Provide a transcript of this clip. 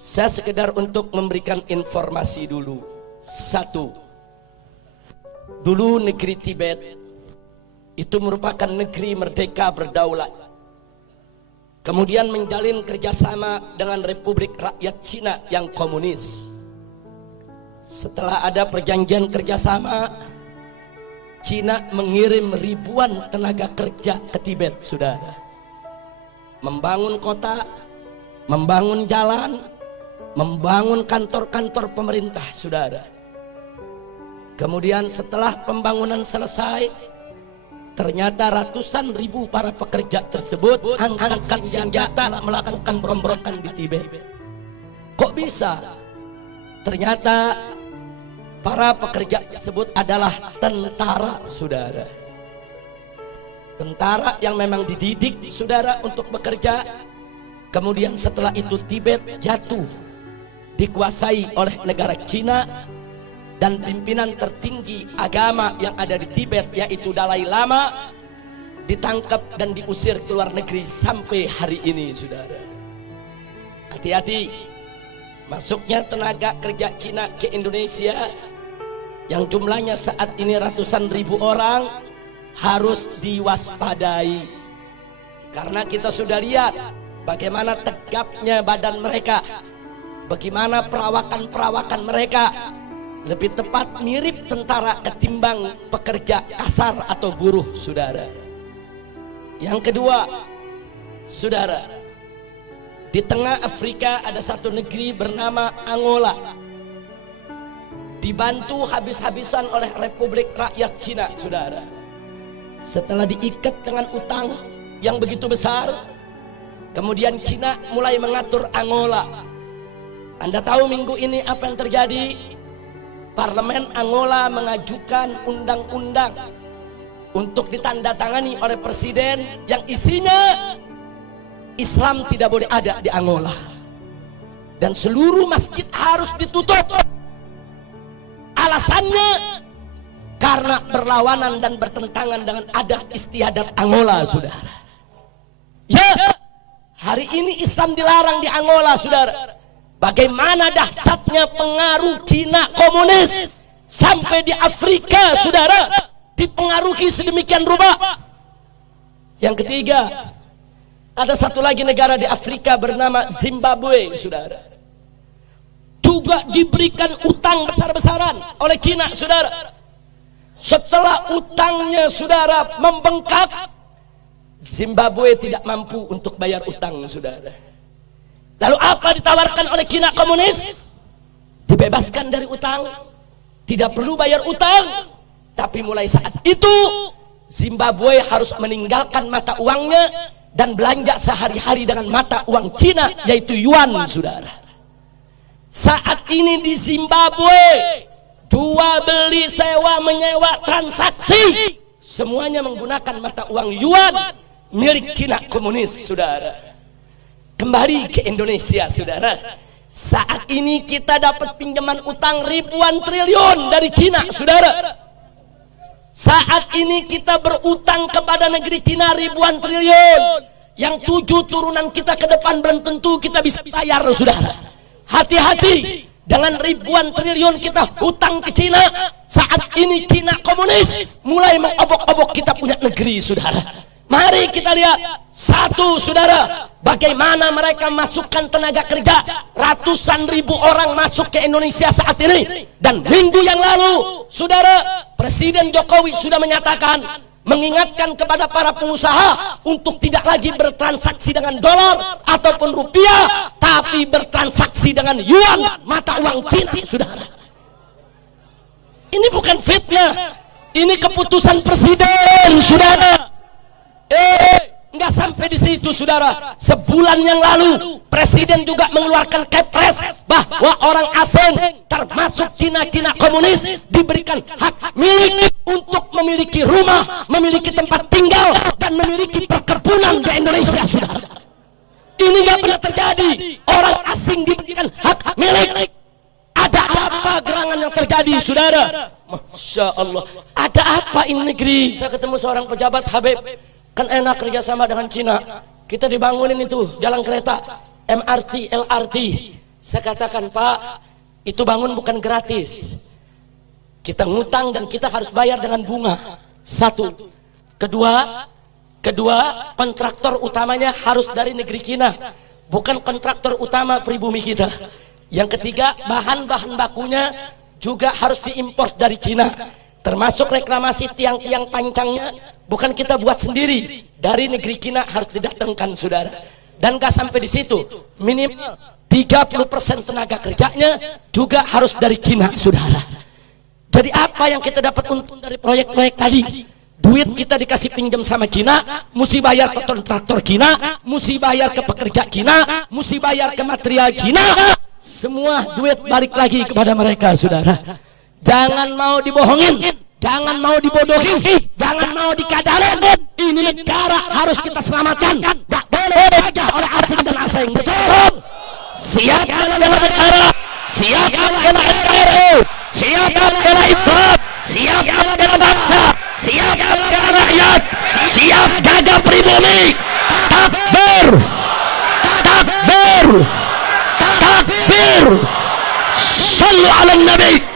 Saya sekedar untuk memberikan informasi dulu. Satu, dulu negeri Tibet itu merupakan negeri merdeka berdaulat. Kemudian menjalin kerjasama dengan Republik Rakyat Cina yang komunis. Setelah ada perjanjian kerjasama, Cina mengirim ribuan tenaga kerja ke Tibet, saudara. Membangun kota, membangun jalan, membangun kantor-kantor pemerintah, saudara. Kemudian setelah pembangunan selesai, ternyata ratusan ribu para pekerja tersebut angkat senjata melakukan pemberontakan di Tibet. Kok bisa? Ternyata para pekerja tersebut adalah tentara, saudara. Tentara yang memang dididik, saudara, untuk bekerja. Kemudian setelah itu Tibet jatuh, dikuasai oleh negara Cina, dan pimpinan tertinggi agama yang ada di Tibet, yaitu Dalai Lama, ditangkap dan diusir ke luar negeri sampai hari ini, saudara. Hati-hati, masuknya tenaga kerja Cina ke Indonesia yang jumlahnya saat ini ratusan ribu orang harus diwaspadai, karena kita sudah lihat bagaimana tegapnya badan mereka, bagaimana perawakan mereka, lebih tepat mirip tentara ketimbang pekerja kasar atau buruh, saudara. Yang kedua, saudara, di tengah Afrika ada satu negeri bernama Angola, dibantu habis-habisan oleh Republik Rakyat Cina, saudara. Setelah diikat dengan utang yang begitu besar, kemudian Cina mulai mengatur Angola. Anda tahu minggu ini apa yang terjadi? Parlemen Angola mengajukan undang-undang untuk ditandatangani oleh presiden yang isinya Islam tidak boleh ada di Angola, dan seluruh masjid harus ditutup. Alasannya karena berlawanan dan bertentangan dengan adat istiadat Angola, saudara. Ya, hari ini Islam dilarang di Angola, saudara. Bagaimana dahsyatnya pengaruh Cina komunis sampai di Afrika, saudara, dipengaruhi sedemikian rupa. Yang ketiga, ada satu lagi negara di Afrika bernama Zimbabwe, saudara, juga diberikan utang besar-besaran oleh Cina, saudara. Setelah utangnya, saudara, membengkak, Zimbabwe tidak mampu untuk bayar utang, saudara. Lalu apa ditawarkan oleh Cina komunis? Dibebaskan dari utang, tidak perlu bayar utang. Tapi mulai saat itu Zimbabwe harus meninggalkan mata uangnya dan belanja sehari-hari dengan mata uang Cina, yaitu yuan, saudara. Saat ini di Zimbabwe, jual beli, sewa menyewa, transaksi semuanya menggunakan mata uang yuan milik Cina komunis, saudara. Kembali ke Indonesia, saudara. Saat ini kita dapat pinjaman utang ribuan triliun dari Cina, saudara. Saat ini kita berutang kepada negeri Cina ribuan triliun, yang 7 turunan kita ke depan belum tentu kita bisa bayar, saudara. Hati-hati dengan ribuan triliun kita hutang ke Cina. Saat ini Cina komunis mulai mengobok-obok kita punya negeri, saudara. Mari kita lihat satu, saudara, bagaimana mereka masukkan tenaga kerja. Ratusan ribu orang masuk ke Indonesia saat ini. Dan minggu yang lalu, saudara, Presiden Jokowi sudah menyatakan, mengingatkan kepada para pengusaha untuk tidak lagi bertransaksi dengan dolar ataupun rupiah, tapi bertransaksi dengan yuan, mata uang Cina, saudara. Ini bukan fitnah, ini keputusan presiden, saudara. Nggak sampai di situ, saudara. Sebulan yang lalu presiden juga mengeluarkan kepres bahwa orang asing termasuk Cina komunis diberikan hak milik untuk memiliki rumah, memiliki tempat tinggal, dan memiliki perkebunan di Indonesia, saudara. Ini nggak pernah terjadi. Orang asing diberikan hak milik. Ada apa gerangan yang terjadi, saudara? Masya Allah. Ada apa ini negeri? Saya ketemu seorang pejabat, Habib, kan enak kerjasama dengan Cina. Kita dibangunin itu jalan kereta, MRT, LRT. Saya katakan, Pak, itu bangun bukan gratis. Kita ngutang dan kita harus bayar dengan bunga. Satu. Kedua, kontraktor utamanya harus dari negeri Cina, bukan kontraktor utama pribumi kita. Yang ketiga, bahan-bahan bakunya juga harus diimpor dari Cina, termasuk reklamasi tiang-tiang pancangnya bukan kita buat sendiri, dari negeri Cina harus didatangkan, saudara. Dan gak sampai di situ, minimal 30% tenaga kerjanya juga harus dari Cina, saudara. Jadi apa yang kita dapat untung dari proyek-proyek tadi? Duit kita dikasih pinjam sama Cina, mesti bayar ke kontraktor Cina, mesti bayar ke pekerja Cina, mesti bayar ke material Cina. Semua duit balik lagi kepada mereka, saudara. Jangan mau dibohongin, jangan mau dibodohi, jangan mau dikadalin. Ini negara harus kita selamatkan. Gak boleh saja oleh asing dan asing. Betul. Siap bela negara, siap bela NKRI, siap bela Islam, siap bela bangsa, siap bela rakyat, siap jaga pribumi. Takbir, takbir, takbir. Sallu ala Nabi.